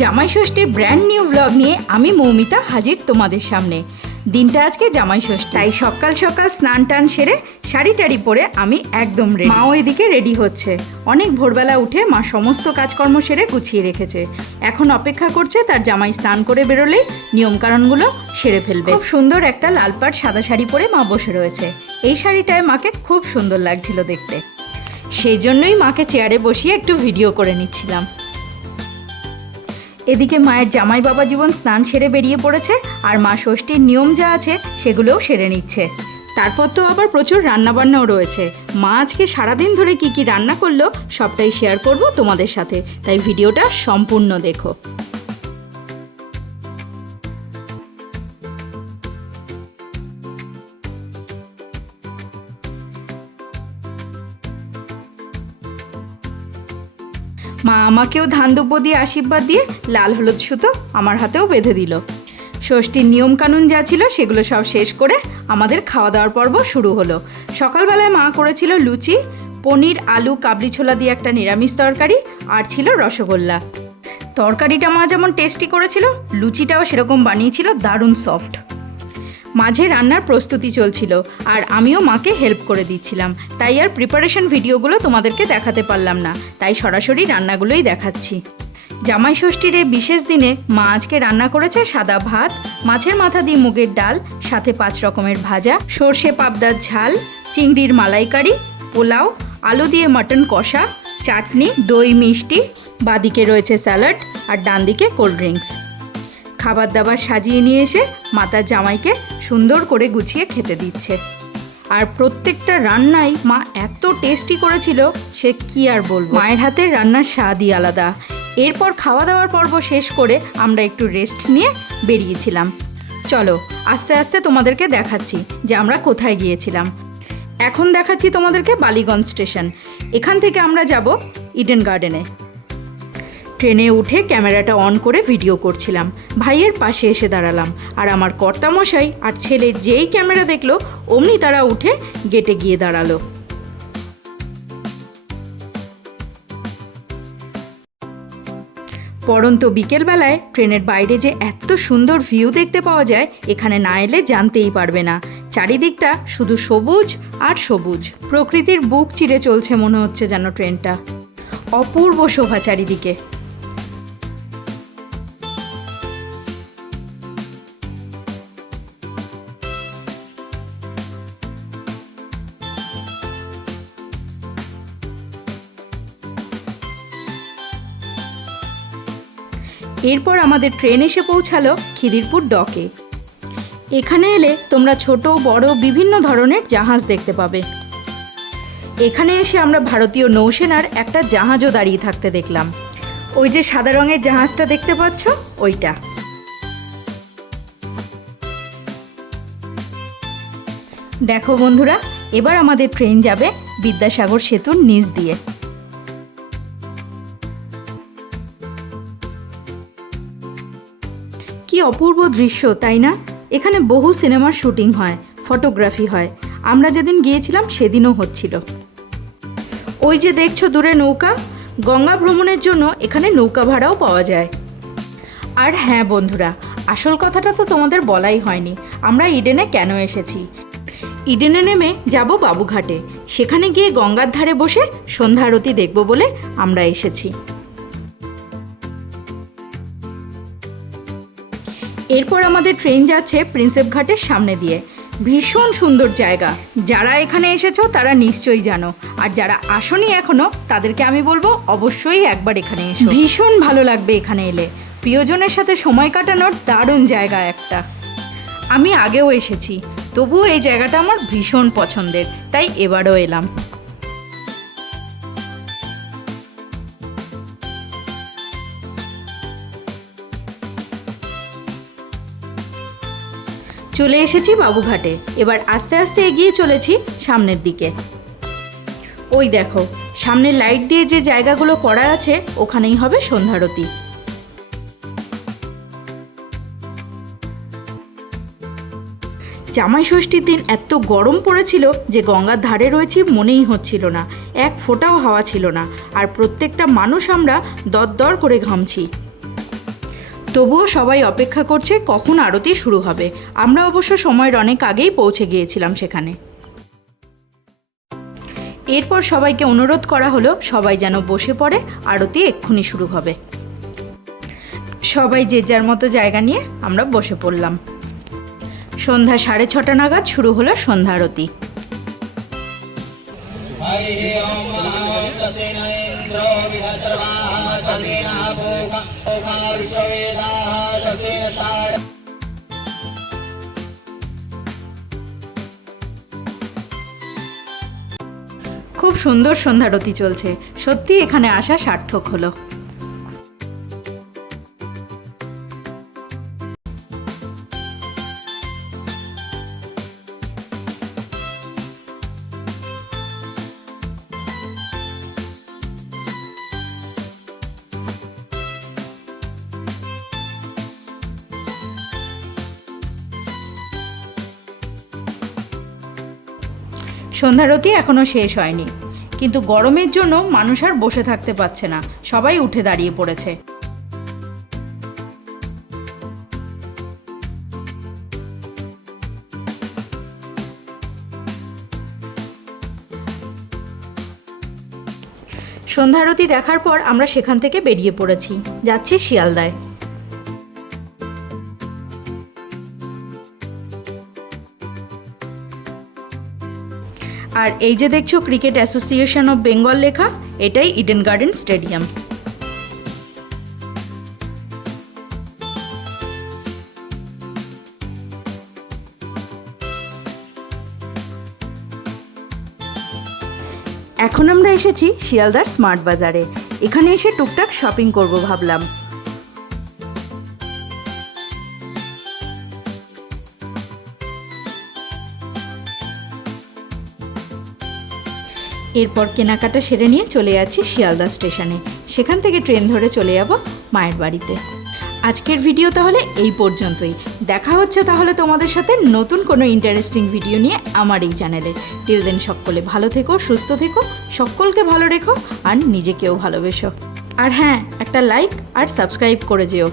জামাই ষষ্ঠীর brand new blog নিয়ে আমি মৌমিতা হাজির তোমাদের সামনে। দিনটা আজকে জামাই ষষ্ঠী, তাই সকাল সকাল স্নান টান সেরে শাড়ি টাড়ি পরে আমি একদম রেডি। মাও এদিকে রেডি হচ্ছে। অনেক ভোরবেলা উঠে মা সমস্ত কাজকর্ম সেরে গুছিয়ে রেখেছে। এখন অপেক্ষা করছে তার জামাই স্নান করে বেরোলেই নিয়মকানুনগুলো সেরে ফেলবে। খুব সুন্দর একটা লাল পাড় সাদা শাড়ি পরে মা বসে রয়েছে। এই শাড়িটায় মাকে খুব সুন্দর লাগছিল দেখতে, সেই জন্যই মাকে চেয়ারে বসিয়ে একটু ভিডিও করে নিচ্ছিলাম। এদিকে মায়ের জামাই বাবা জীবন স্নান সেরে বেরিয়ে পড়েছে, আর মা ষষ্ঠীর নিয়ম যা আছে সেগুলোও সেরে নিচ্ছে। তারপর তো আবার প্রচুর রান্নাবান্নাও রয়েছে। মা আজকে সারাদিন ধরে কি কি রান্না করলো সবটাই শেয়ার করব তোমাদের সাথে, তাই ভিডিওটা সম্পূর্ণ দেখো। মা আমাকেও ধান দুব্য দিয়ে আশীর্বাদ দিয়ে লাল হলুদ সুতো আমার হাতেও বেঁধে দিল। ষষ্ঠীর নিয়মকানুন যা ছিল সেগুলো সব শেষ করে আমাদের খাওয়া দাওয়ার পর্ব শুরু হলো। সকালবেলায় মা করেছিল লুচি, পনির আলু কাবলি ছোলা দিয়ে একটা নিরামিষ তরকারি, আর ছিল রসগোল্লা। তরকারিটা মা যেমন টেস্টি করেছিল, লুচিটাও সেরকম বানিয়েছিল, দারুণ সফট। মাঝে রান্নার প্রস্তুতি চলছিল আর আমিও মাকে হেল্প করে দিচ্ছিলাম, তাই আর প্রিপারেশন ভিডিওগুলো তোমাদেরকে দেখাতে পারলাম না, তাই সরাসরি রান্নাগুলোই দেখাচ্ছি। জামাই ষষ্ঠীর এই বিশেষ দিনে মা আজকে রান্না করেছে সাদা ভাত, মাছের মাথা দিয়ে মুগের ডাল, সাথে 5 রকমের ভাজা, সর্ষে পাবদার ঝাল, চিংড়ির মালাইকারি, পোলাও, আলু দিয়ে মাটন কষা, চাটনি, দই মিষ্টি, বাদিকে রয়েছে স্যালাড, আর ডান দিকে কোল্ড ড্রিঙ্কস। খাবার দাবার সাজিয়ে নিয়ে এসে মাতার জামাইকে সুন্দর করে গুছিয়ে খেতে দিচ্ছে। আর প্রত্যেকটা রান্নাই মা এত টেস্টি করেছিল, সে কি আর বলবো। মায়ের হাতের রান্নার স্বাদই আলাদা। এরপর খাওয়া দাওয়ার পর্ব শেষ করে আমরা একটু রেস্ট নিয়ে বেরিয়েছিলাম। চলো আস্তে আস্তে তোমাদেরকে দেখাচ্ছি যে আমরা কোথায় গিয়েছিলাম। এখন দেখাচ্ছি তোমাদেরকে বালিগঞ্জ স্টেশন। এখান থেকে আমরা যাব ইডেন গার্ডেনে। ট্রেনে উঠে ক্যামেরাটা অন করে ভিডিও করছিলাম। ভাইয়ের পাশে এসে দাঁড়ালাম, আর আমার কর্তামশাই আর ছেলে যেই ক্যামেরা দেখলো অমনি তারা উঠে গেটে গিয়ে দাঁড়ালো। পরন্ত বিকেলবেলায় ট্রেনের বাইরে যে এত সুন্দর ভিউ দেখতে পাওয়া যায়, এখানে না এলে জানতেই পারবে না। চারিদিকটা শুধু সবুজ আর সবুজ, প্রকৃতির বুক চিরে চলছে মনে হচ্ছে যেন ট্রেনটা। অপূর্ব শোভা চারিদিকে। এরপর আমাদের ট্রেন এসে পৌঁছালো খিদিরপুর ডকে। এখানে এলে তোমরা ছোট বড় বিভিন্ন ধরনের জাহাজ দেখতে পাবে। এখানে এসে আমরা ভারতীয় নৌসেনার একটা জাহাজও দাঁড়িয়ে থাকতে দেখলাম। ওই যে সাদা রঙের জাহাজটা দেখতে পাচ্ছ, ওইটা। দেখো বন্ধুরা, এবার আমাদের ট্রেন যাবে বিদ্যাসাগর সেতুর নিচ দিয়ে। কি অপূর্ব দৃশ্য, তাই না? এখানে বহু সিনেমার শুটিং হয়, ফটোগ্রাফি হয়। আমরা যেদিন গিয়েছিলাম সেদিনও হচ্ছিল। ওই যে দেখছো দূরে নৌকা, গঙ্গা ভ্রমণের জন্য এখানে নৌকা ভাড়াও পাওয়া যায়। আর হ্যাঁ বন্ধুরা, আসল কথাটা তো তোমাদের বলাই হয়নি, আমরা ইডেনে কেন এসেছি। ইডেনে নেমে যাব বাবুঘাটে, সেখানে গিয়ে গঙ্গার ধারে বসে সন্ধ্যা আরতি দেখব বলে আমরা এসেছি। এরপর আমাদের ট্রেন যাচ্ছে প্রিন্সেপ ঘাটের সামনে দিয়ে। ভীষণ সুন্দর জায়গা, যারা এখানে এসেছো তারা নিশ্চয়ই জানো, আর যারা আসোনি এখনো তাদেরকে আমি বলবো অবশ্যই একবার এখানে এসো। ভীষণ ভালো লাগবে এখানে এলে, প্রিয়জনের সাথে সময় কাটানোর দারুণ জায়গা একটা। আমি আগেও এসেছি, তবুও এই জায়গাটা আমার ভীষণ পছন্দের, তাই এবারও এলাম। চলে এসেছি বাবুঘাটে। এবার আস্তে আস্তে এগিয়ে চলেছি সামনের দিকে। ওই দেখো সামনের লাইট দিয়ে যে জায়গাগুলো করা আছে ওখানেই হবে সন্ধ্যারতি। জামাই ষষ্ঠীর দিন এত গরম পড়েছিল যে গঙ্গার ধারে রয়েছি মনেই হচ্ছিল না, এক ফোঁটাও হাওয়া ছিল না, আর প্রত্যেকটা মানুষ আমরা দরদর করে ঘামছি। তবুও সবাই অপেক্ষা করছে কখন আরতি শুরু হবে। আমরা অবশ্য সময়ের অনেক আগেই পৌঁছে গিয়েছিলাম সেখানে। এরপর সবাইকে অনুরোধ করা হলো সবাই যেন বসে পড়ে, আরতি এক্ষুনি শুরু হবে। সবাই যে যার মতো জায়গা নিয়ে আমরা বসে পড়লাম। সন্ধ্যা 6:30 নাগাদ শুরু হলো সন্ধ্যা আরতি। খুব সুন্দর সন্ধ্যারতি চলছে, সত্যি এখানে আসা সার্থক হলো। সন্ধ্যারতি এখনও শেষ হয়নি, কিন্তু গরমের জন্য মানুষ আর বসে থাকতে পারছে না, সবাই উঠে দাঁড়িয়ে পড়েছে। সন্ধ্যারতি দেখার পর আমরা সেখান থেকে বেরিয়ে পড়েছি, যাচ্ছি শিয়ালদায়। আর এই যে দেখছো ক্রিকেট অ্যাসোসিয়েশন অফ বেঙ্গল লেখা, এটাই ইডেন গার্ডেন স্টেডিয়াম। এখন আমরা এসেছি শিয়ালদার স্মার্ট বাজারে। এখানে এসে টুকটাক শপিং করব ভাবলাম। এরপর কেনাকাটা সেরে নিয়ে চলে যাচ্ছি শিয়ালদা স্টেশনে, সেখান থেকে ট্রেন ধরে চলে যাব মায়ের বাড়িতে। আজকের ভিডিও তাহলে এই পর্যন্তই। দেখা হচ্ছে তাহলে তোমাদের সাথে নতুন কোনো ইন্টারেস্টিং ভিডিও নিয়ে আমার এই চ্যানেলে। টিল দেন সকলে ভালো থেকো, সুস্থ থেকো, সকলকে ভালো রেখো আর নিজেকেও ভালোবেসো। আর হ্যাঁ, একটা লাইক আর সাবস্ক্রাইব করে যেও।